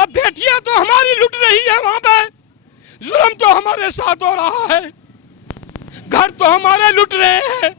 اب بیٹیاں تو ہماری لٹ رہی ہے وہاں پہ، ظلم تو ہمارے ساتھ ہو رہا ہے، گھر تو ہمارے لٹ رہے ہیں۔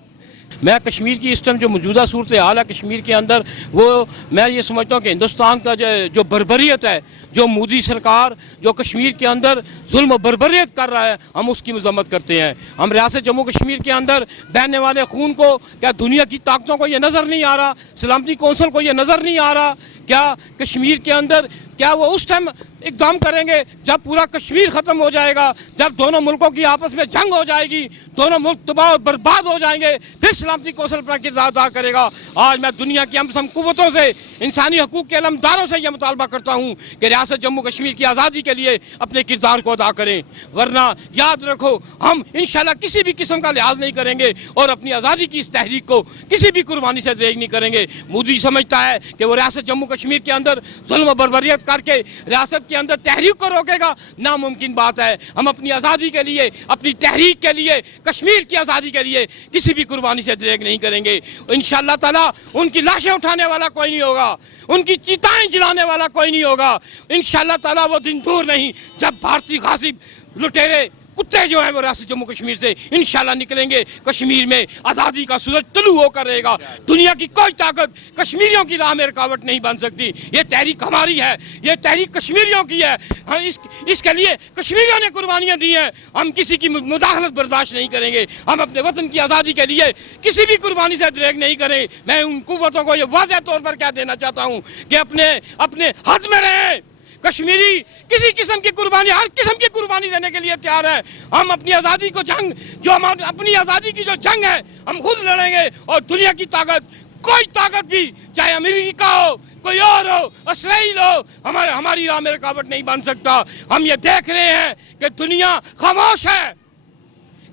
میں کشمیر کی اس ٹائم جو موجودہ صورتحال ہے کشمیر کے اندر، وہ میں یہ سمجھتا ہوں کہ ہندوستان کا جو بربریت ہے، جو مودی سرکار جو کشمیر کے اندر ظلم و بربریت کر رہا ہے، ہم اس کی مذمت کرتے ہیں۔ ہم ریاست جموں کشمیر کے اندر بہنے والے خون کو کیا دنیا کی طاقتوں کو یہ نظر نہیں آ رہا؟ سلامتی کونسل کو یہ نظر نہیں آ رہا؟ کیا کشمیر کے اندر کیا وہ اس ٹائم اقدام کریں گے جب پورا کشمیر ختم ہو جائے گا، جب دونوں ملکوں کی آپس میں جنگ ہو جائے گی، دونوں ملک تباہ و برباد ہو جائیں گے، پھر سلامتی کونسل اپنا کردار ادا کرے گا؟ آج میں دنیا کی ہم قوتوں سے، انسانی حقوق کے علمداروں سے یہ مطالبہ کرتا ہوں کہ ریاست جموں کشمیر کی آزادی کے لیے اپنے کردار کو ادا کریں، ورنہ یاد رکھو ہم انشاءاللہ کسی بھی قسم کا لحاظ نہیں کریں گے اور اپنی آزادی کی اس تحریک کو کسی بھی قربانی سے دریغ نہیں کریں گے۔ مودی سمجھتا ہے کہ وہ ریاست جموں کشمیر کے اندر ظلم و بربریت کر کے ریاست کے اندر تحریک کو روکے گا، ناممکن بات ہے۔ ہم اپنی آزادی کے لیے، اپنی تحریک کے لیے، کشمیر کی آزادی کے لیے کسی بھی قربانی سے دریغ نہیں کریں گے۔ انشاءاللہ تعالی ان کی لاشیں اٹھانے والا کوئی نہیں ہوگا، ان کی چیتائیں جلانے والا کوئی نہیں ہوگا۔ انشاءاللہ تعالی وہ دن دور نہیں جب بھارتی غاصب لٹیرے کتے جو ہیں وہ ریاست جموں کشمیر سے انشاءاللہ نکلیں گے۔ کشمیر میں آزادی کا سورج طلوع ہو کر رہے گا۔ دنیا کی کوئی طاقت کشمیریوں کی راہ میں رکاوٹ نہیں بن سکتی۔ یہ تحریک ہماری ہے، یہ تحریک کشمیریوں کی ہے۔ ہم اس کے لیے کشمیریوں نے قربانیاں دی ہیں، ہم کسی کی مداخلت برداشت نہیں کریں گے۔ ہم اپنے وطن کی آزادی کے لیے کسی بھی قربانی سے دریغ نہیں کریں۔ میں ان قوتوں کو یہ واضح طور پر کہہ دینا چاہتا ہوں کہ اپنے حد میں رہیں۔ کشمیری کسی قسم کی قربانی، ہر قسم کی قربانی دینے کے لیے تیار ہے۔ ہم اپنی آزادی کو جو ہماری اپنی آزادی کی جو جنگ ہے ہم خود لڑیں گے، اور دنیا کی طاقت، کوئی طاقت بھی، چاہے امریکہ ہو، کوئی اور ہو، اسرائیل ہو، ہماری راہ میں رکاوٹ نہیں بن سکتا۔ ہم یہ دیکھ رہے ہیں کہ دنیا خاموش ہے۔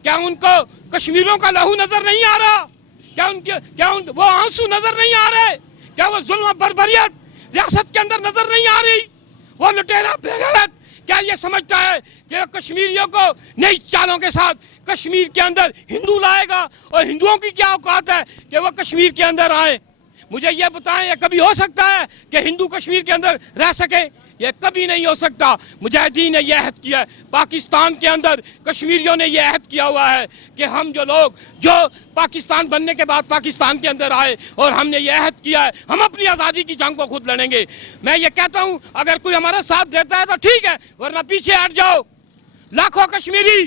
کیا ان کو کشمیریوں کا لہو نظر نہیں آ رہا؟ کیا وہ آنسو نظر نہیں آ رہے؟ کیا وہ ظلم و بربریت ریاست کے اندر نظر نہیں آ رہی؟ وہ لٹیرا بے غیرت کیا یہ سمجھتا ہے کہ کشمیریوں کو نئی چالوں کے ساتھ کشمیر کے اندر ہندو لائے گا، اور ہندوؤں کی کیا اوقات ہے کہ وہ کشمیر کے اندر آئے؟ مجھے یہ بتائیں، یہ کبھی ہو سکتا ہے کہ ہندو کشمیر کے اندر رہ سکے؟ یہ کبھی نہیں ہو سکتا۔ مجاہدین نے یہ عہد کیا ہے، پاکستان کے اندر کشمیریوں نے یہ عہد کیا ہوا ہے کہ ہم جو لوگ جو پاکستان بننے کے بعد پاکستان کے اندر آئے، اور ہم نے یہ عہد کیا ہے ہم اپنی آزادی کی جنگ کو خود لڑیں گے۔ میں یہ کہتا ہوں اگر کوئی ہمارا ساتھ دیتا ہے تو ٹھیک ہے، ورنہ پیچھے ہٹ جاؤ۔ لاکھوں کشمیری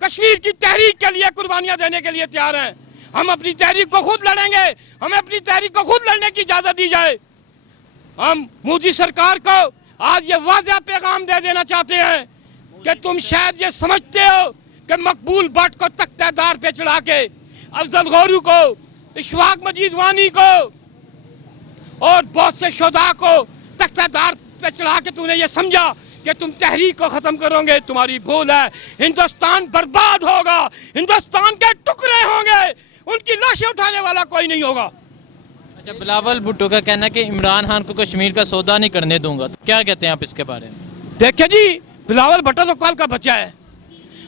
کشمیر کی تحریک کے لیے قربانیاں دینے کے لیے تیار ہیں۔ ہم اپنی تحریک کو خود لڑیں گے، ہمیں اپنی تحریک کو خود لڑنے کی اجازت دی جائے۔ ہم مودی سرکار کو آج یہ واضح پیغام دے دینا چاہتے ہیں کہ تم شاید یہ سمجھتے ہو کہ مقبول بٹ کو تختہ دار پہ چڑھا کے، افضل غورو کو، اشفاق مجید وانی کو اور بہت سے شہداء کو تختہ دار پہ چڑھا کے تم نے یہ سمجھا کہ تم تحریک کو ختم کرو گے، تمہاری بھول ہے۔ ہندوستان برباد ہوگا، ہندوستان کے ٹکڑے ہوں گے، ان کی لاشیں اٹھانے والا کوئی نہیں ہوگا۔ اچھا، بلاول بھٹو کا کہنا ہے کہ عمران خان کو کشمیر کا سودا نہیں کرنے دوں گا، تو کیا کہتے ہیں آپ اس کے بارے میں؟ دیکھیں جی، بلاول بھٹو تو کل کا بچہ ہے۔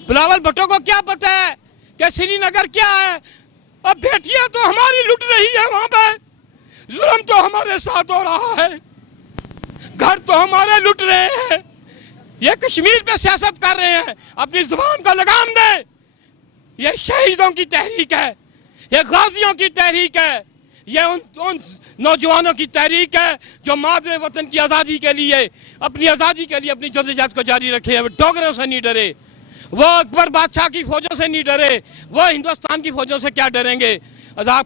بلاول بھٹو کو کیا پتہ ہے کہ سری نگر کیا ہے؟ اب بیٹیاں تو ہماری لٹ رہی ہے وہاں پہ، ظلم تو ہمارے ساتھ ہو رہا ہے، گھر تو ہمارے لٹ رہے ہیں۔ یہ کشمیر پہ سیاست کر رہے ہیں، اپنی زبان کو لگام دیں۔ یہ شہیدوں کی تحریک ہے، یہ غازیوں کی تحریک ہے، یہ ان نوجوانوں کی تحریک ہے جو مادر وطن کی آزادی کے لیے، اپنی آزادی کے لیے اپنی جدوجہد کو جاری رکھے ہیں۔ وہ ڈوگروں سے نہیں ڈرے، وہ اکبر بادشاہ کی فوجوں سے نہیں ڈرے، وہ ہندوستان کی فوجوں سے کیا ڈریں گے؟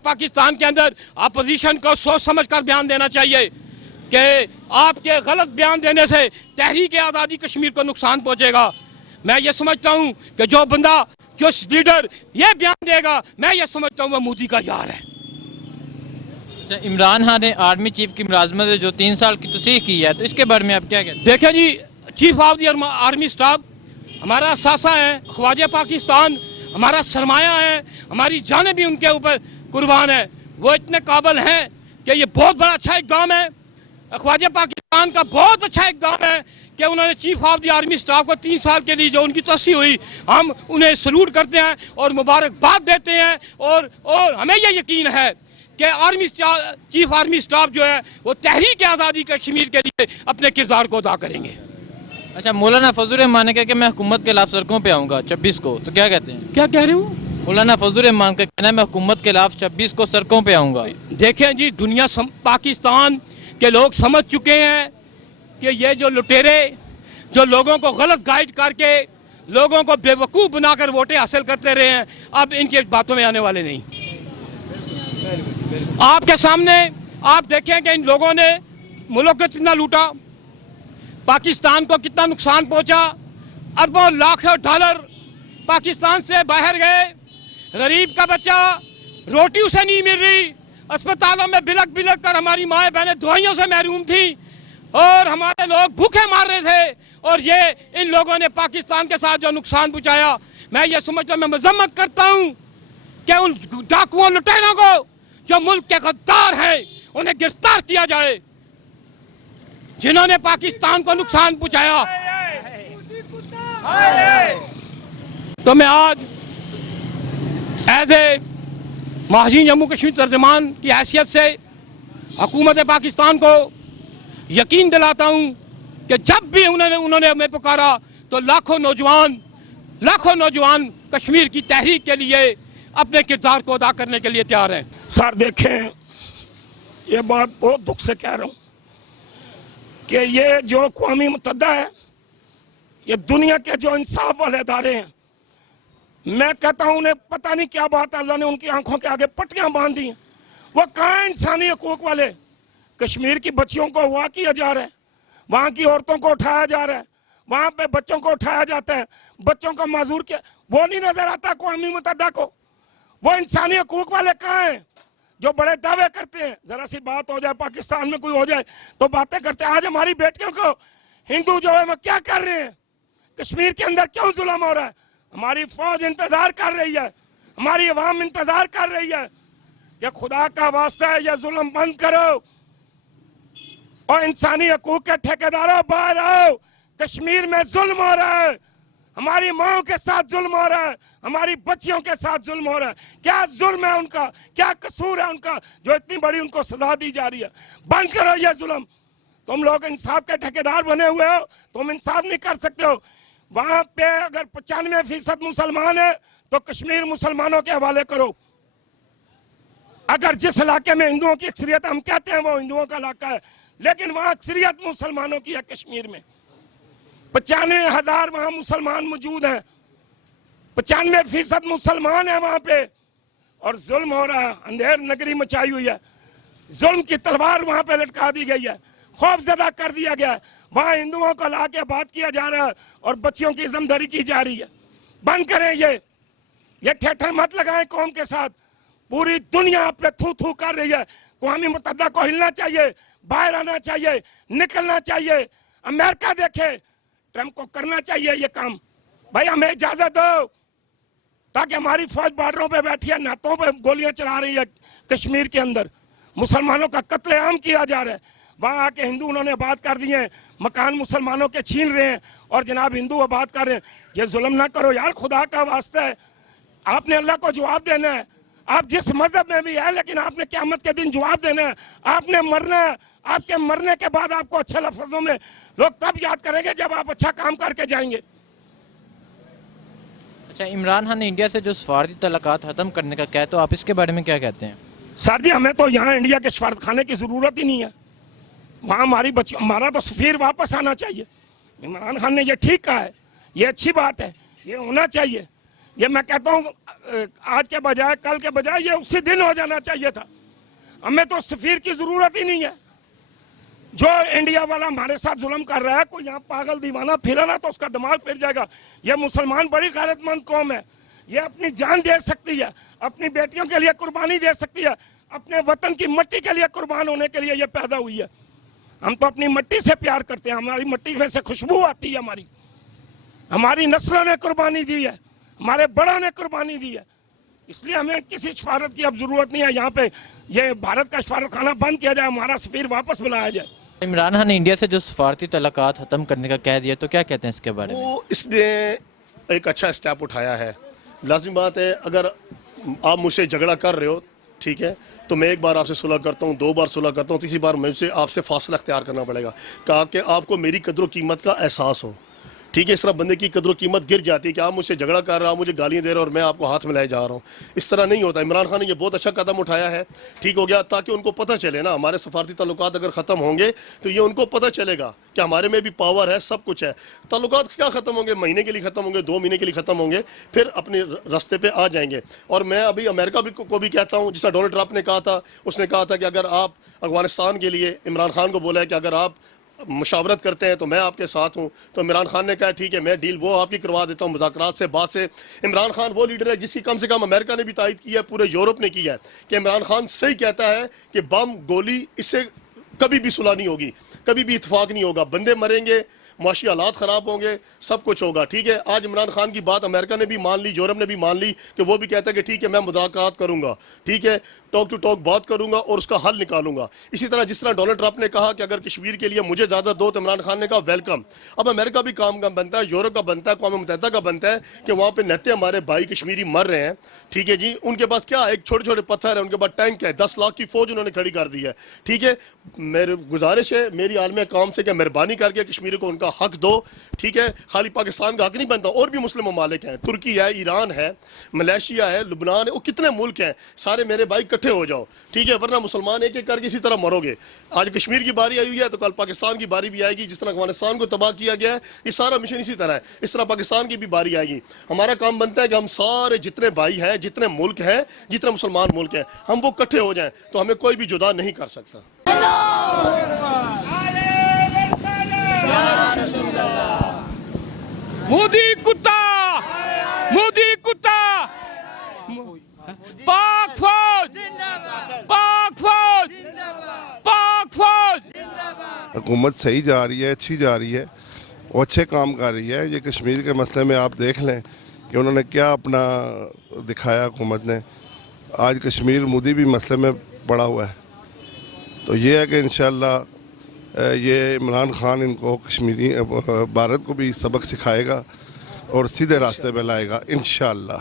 پاکستان کے اندر اپوزیشن کو سوچ سمجھ کر بیان دینا چاہیے کہ آپ کے غلط بیان دینے سے تحریک آزادی کشمیر کو نقصان پہنچے گا۔ میں یہ سمجھتا ہوں کہ جو بندہ، جو لیڈر یہ بیان دے گا، میں یہ سمجھتا ہوں وہ مودی کا یار ہے۔ اچھا، عمران خان نے آرمی چیف کی ملازمت جو 3 سال کی توسیع کی ہے، تو اس کے بارے میں آپ کیا کہتے ہیں؟ دیکھیں جی، chief of the army staff ہمارا اثاثہ ہے، خواجہ پاکستان ہمارا سرمایہ ہے، ہماری جانیں بھی ان کے اوپر قربان ہے۔ وہ اتنے قابل ہیں کہ یہ بہت بڑا اچھا اقدام ہے، خواجہ پاکستان کا بہت اچھا اقدام ہے کہ انہوں نے chief of the army staff کو 3 سال کے لیے جو ان کی توسیع ہوئی، ہم انہیں سلوٹ کرتے ہیں اور مبارکباد دیتے ہیں، اور ہمیں یہ یقین ہے کہ چیف آرمی سٹاف جو ہے وہ تحریک آزادی کشمیر کے لیے اپنے کردار کو ادا کریں گے. اچھا مولانا فضل الرحمان نے کہا کہ میں حکومت کے خلاف سڑکوں پہ آؤں گا 26 کو, تو کیا کہتے ہیں؟ کیا کہہ رہے ہوں؟ مولانا فضل الرحمان کا کہنا ہے میں حکومت کے خلاف 26 کو سڑکوں پہ آؤں گا. دیکھیں جی, دنیا پاکستان کے لوگ سمجھ چکے ہیں کہ یہ جو لٹیرے جو لوگوں کو غلط گائیڈ کر کے لوگوں کو بے وقوف بنا کر ووٹیں حاصل کرتے رہے ہیں, اب ان کی باتوں میں آنے والے نہیں. آپ کے سامنے آپ دیکھیں کہ ان لوگوں نے ملک کو کتنا لوٹا, پاکستان کو کتنا نقصان پہنچا, اربوں لاکھوں ڈالر پاکستان سے باہر گئے, غریب کا بچہ روٹی اسے نہیں مل رہی, اسپتالوں میں بلک بلک کر ہماری مائیں بہنیں دوائیوں سے محروم تھیں اور ہمارے لوگ بھوکے مار رہے تھے, اور یہ ان لوگوں نے پاکستان کے ساتھ جو نقصان پہنچایا, میں یہ سمجھتا ہوں, میں مذمت کرتا ہوں کہ ان ڈاکوؤں لٹیروں کو جو ملک کے غدار ہیں انہیں گرفتار کیا جائے, جنہوں نے پاکستان کو نقصان پہنچایا. تو میں آج ایز اے مہاجرین جموں کشمیر ترجمان کی حیثیت سے حکومت پاکستان کو یقین دلاتا ہوں کہ جب بھی انہوں نے ہمیں پکارا تو لاکھوں نوجوان کشمیر کی تحریک کے لیے اپنے کردار کو ادا کرنے کے لیے تیار ہیں. سر دیکھیں, یہ بات بہت دکھ سے کہہ رہا ہوں کہ یہ جو اقوام متحدہ ہے, یہ دنیا کے جو انصاف والے ادارے ہیں, میں کہتا ہوں انہیں پتہ نہیں کیا بات ہے, اللہ نے ان کی آنکھوں کے آگے پٹیاں باندھ دی ہیں. وہ کہاں انسانی حقوق والے؟ کشمیر کی بچیوں کو اغوا کیا جا رہا ہے, وہاں کی عورتوں کو اٹھایا جا رہا ہے, وہاں پہ بچوں کو اٹھایا جاتا ہے, بچوں کو معذور کیا, وہ نہیں نظر آتا اقوام متحدہ کو؟ وہ انسانی حقوق والے کہاں ہیں جو بڑے دعوے کرتے ہیں؟ ذرا سی بات ہو جائے, پاکستان میں کوئی ہو جائے تو باتیں کرتے ہیں. آج ہماری بیٹیوں کو ہندو جو ہے وہ کیا کر رہے ہیں, کشمیر کے اندر کیوں ظلم ہو رہا ہے؟ ہماری فوج انتظار کر رہی ہے, ہماری عوام انتظار کر رہی ہے کہ خدا کا واسطہ ہے یہ ظلم بند کرو اور انسانی حقوق کے ٹھیکیداروں باہر آؤ. کشمیر میں ظلم ہو رہا ہے, ہماری ماؤں کے ساتھ ظلم ہو رہا ہے, ہماری بچیوں کے ساتھ ظلم ہو رہا ہے. کیا ظلم ہے ان کا, کیا قصور ہے ان کا جو اتنی بڑی ان کو سزا دی جا رہی ہے؟ بند کرو یہ ظلم. تم لوگ انصاف کے ٹھیکیدار بنے ہوئے ہو, تم انصاف نہیں کر سکتے ہو. وہاں پہ اگر 95% مسلمان ہیں تو کشمیر مسلمانوں کے حوالے کرو. اگر جس علاقے میں ہندوؤں کی اکثریت, ہم کہتے ہیں وہ ہندوؤں کا علاقہ ہے, لیکن وہاں اکثریت مسلمانوں کی ہے کشمیر میں, 95,000 وہاں مسلمان موجود ہیں, 95% مسلمان ہیں وہاں پہ, اور ظلم ہو رہا ہے. اندھیر نگری مچائی ہوئی ہے, ظلم کی تلوار وہاں پہ لٹکا دی گئی ہے, خوف زدہ کر دیا گیا ہے. وہاں ہندوؤں کو لا کے بات کیا جا رہا ہے اور بچیوں کی عزمدری کی جا رہی ہے. بند کریں یہ ٹھٹھر مت لگائیں قوم کے ساتھ. پوری دنیا آپ پہ تھو تھو کر رہی ہے. اقوام متحدہ کو ہلنا چاہیے, باہر آنا چاہیے, نکلنا چاہیے. امریکہ دیکھے, ٹرمپ کو کرنا چاہیے یہ کام. بھائی ہمیں اجازت دو تاکہ ہماری فوج بارڈروں پہ بیٹھی ہے, ناتوں پہ گولیاں چلا رہی ہے کشمیر کے اندر, مسلمانوں کا قتل عام کیا جا رہا ہے. وہاں آ کے ہندو انہوں نے آباد کر دی ہیں, مکان مسلمانوں کے چھین رہے ہیں, اور جناب ہندو آباد کر رہے ہیں. یہ ظلم نہ کرو یار, خدا کا واسطہ ہے. آپ نے اللہ کو جواب دینا ہے, آپ جس مذہب میں بھی ہے, لیکن آپ نے قیامت کے دن جواب دینا ہے. آپ نے مرنا ہے, آپ کے مرنے کے بعد آپ کو اچھے لفظوں میں لوگ تب یاد کریں گے جب آپ اچھا کام کر کے جائیں گے. اچھا عمران خان نے انڈیا سے جو سفارتی تعلقات ختم کرنے کا کہا, تو آپ اس کے بارے میں کیا کہتے ہیں؟ سر جی ہمیں تو یہاں انڈیا کے سفارت خانے کی ضرورت ہی نہیں ہے. وہاں ہماری ہمارا تو سفیر واپس آنا چاہیے. عمران خان نے یہ ٹھیک کہا ہے, یہ اچھی بات ہے, یہ ہونا چاہیے. یہ میں کہتا ہوں آج کے بجائے, کل کے بجائے یہ اسی دن ہو جانا چاہیے تھا. ہمیں تو سفیر کی ضرورت ہی نہیں ہے. جو انڈیا والا ہمارے ساتھ ظلم کر رہا ہے, کوئی یہاں پاگل دیوانہ پھرا نا تو اس کا دماغ پھر جائے گا. یہ مسلمان بڑی غیرت مند قوم ہے, یہ اپنی جان دے سکتی ہے, اپنی بیٹیوں کے لیے قربانی دے سکتی ہے, اپنے وطن کی مٹی کے لیے قربان ہونے کے لیے یہ پیدا ہوئی ہے. ہم تو اپنی مٹی سے پیار کرتے ہیں, ہماری مٹی میں سے خوشبو آتی ہے. ہماری نسلوں نے قربانی دی ہے, ہمارے بڑوں نے قربانی دی ہے. اس لیے ہمیں کسی سفارت کی اب ضرورت نہیں ہے. یہاں پہ یہ بھارت کا سفارت خانہ بند کیا جائے, ہمارا سفیر واپس بلایا جائے. عمران خان نے انڈیا سے جو سفارتی تعلقات ختم کرنے کا کہہ دیا, تو کیا کہتے ہیں اس کے بارے میں؟ وہ اس نے ایک اچھا اسٹیپ اٹھایا ہے. لازم بات ہے, اگر آپ مجھ سے جھگڑا کر رہے ہو ٹھیک ہے، تو میں ایک بار آپ سے صلح کرتا ہوں، 2 بار صلح کرتا ہوں، تیسری بار مجھے آپ سے فاصلہ اختیار کرنا پڑے گا کہ آپ کو میری قدر و قیمت کا احساس ہو. ٹھیک ہے، اس طرح بندے کی قدر و قیمت گر جاتی ہے کہ آپ مجھ سے جھگڑا کر رہا ہوں، مجھے گالیاں دے رہے ہو اور میں آپ کو ہاتھ ملائے جا رہا ہوں. اس طرح نہیں ہوتا. عمران خان نے یہ بہت اچھا قدم اٹھایا ہے، ٹھیک ہو گیا، تاکہ ان کو پتہ چلے نا، ہمارے سفارتی تعلقات اگر ختم ہوں گے تو یہ ان کو پتہ چلے گا کہ ہمارے میں بھی پاور ہے، سب کچھ ہے. تعلقات کیا ختم ہوں گے؟ مہینے کے لیے ختم ہوں گے، 2 مہینے کے لیے ختم ہوں گے، پھر اپنے راستے پہ آ جائیں گے. اور میں ابھی امریکہ کو بھی کہتا ہوں، جس طرح ڈونلڈ ٹرمپ نے کہا تھا، اس نے کہا تھا کہ اگر آپ افغانستان کے لیے، عمران خان کو بولا ہے کہ اگر آپ مشاورت کرتے ہیں تو میں آپ کے ساتھ ہوں. تو عمران خان نے کہا ٹھیک ہے، میں ڈیل وہ آپ کی کروا دیتا ہوں مذاکرات سے، بات سے. عمران خان وہ لیڈر ہے جس کی کم سے کم امریکہ نے بھی تائید کی ہے، پورے یورپ نے کی ہے کہ عمران خان صحیح کہتا ہے کہ بم گولی اس سے کبھی بھی صلح نہیں ہوگی، کبھی بھی اتفاق نہیں ہوگا، بندے مریں گے، معاشی حالات خراب ہوں گے، سب کچھ ہوگا. ٹھیک ہے، آج عمران خان کی بات امریکہ نے بھی مان لی، یورپ نے بھی مان لی کہ وہ بھی کہتا ہے کہ ٹھیک ہے میں مذاکرات کروں گا، ٹھیک ہے، ٹاک ٹو ٹاک بات کروں گا اور اس کا حل نکالوں گا. اسی طرح جس طرح ڈونلڈ ٹرمپ نے کہا کہ اگر کشمیر کے لیے مجھے زیادہ دو، تو عمران خان نے کہا ویلکم. اب امریکہ بھی کام کا بنتا ہے، یورپ کا بنتا ہے، اقوام متحدہ کا بنتا ہے کہ وہاں پہ نہتے ہمارے بھائی کشمیری مر رہے ہیں. ٹھیک ہے جی، ان کے پاس کیا، ایک چھوٹے چھوٹے پتھر ہے، ان کے پاس ٹینک ہے، 10 لاکھ کی فوج انہوں نے کھڑی کر دی ہے. ٹھیک ہے، میری گزارش ہے میری عالم قوم سے کہ مہربانی کر کے کشمیری کو ان کا حق دو. ٹھیک ہے، خالی پاکستان کا حق نہیں بنتا، اور بھی مسلم ممالک ہیں، ترکی ہے، ایران ہے، ملیشیا ہے، لبنان ہے، وہ کتنے ملک ہیں، سارے میرے بھائی اکٹھے ہو جاؤ. ٹھیک ہے، ورنہ مسلمان ایک ایک کر کے اسی طرح مرو گے. آج کشمیر کی باری آئی ہوئی ہے تو کل پاکستان کی باری بھی آئے گی. جس طرح افغانستان کو تباہ کیا گیا ہے، یہ سارا مشن اسی طرح ہے، اس طرح پاکستان کی بھی باری آئے گی. ہمارا کام بنتا ہے کہ ہم سارے جتنے بھائی ہیں، جتنے ملک ہیں، جتنے مسلمان ملک ہیں، ہم وہ اکٹھے ہو جائیں تو ہمیں کوئی بھی جدا نہیں کر سکتا. مودی کتا، مودی کتا، پاک فوج، پاک فوج، پاک فوج. حکومت صحیح جا رہی ہے، اچھی جا رہی ہے اور اچھے کام کر رہی ہے. یہ کشمیر کے مسئلے میں آپ دیکھ لیں کہ انہوں نے کیا اپنا دکھایا حکومت نے. آج کشمیر مودی بھی مسئلے میں پڑا ہوا ہے. تو یہ ہے کہ انشاءاللہ یہ عمران خان ان کو کشمیری بھارت کو بھی سبق سکھائے گا اور سیدھے راستے پہ لائے گا انشاءاللہ.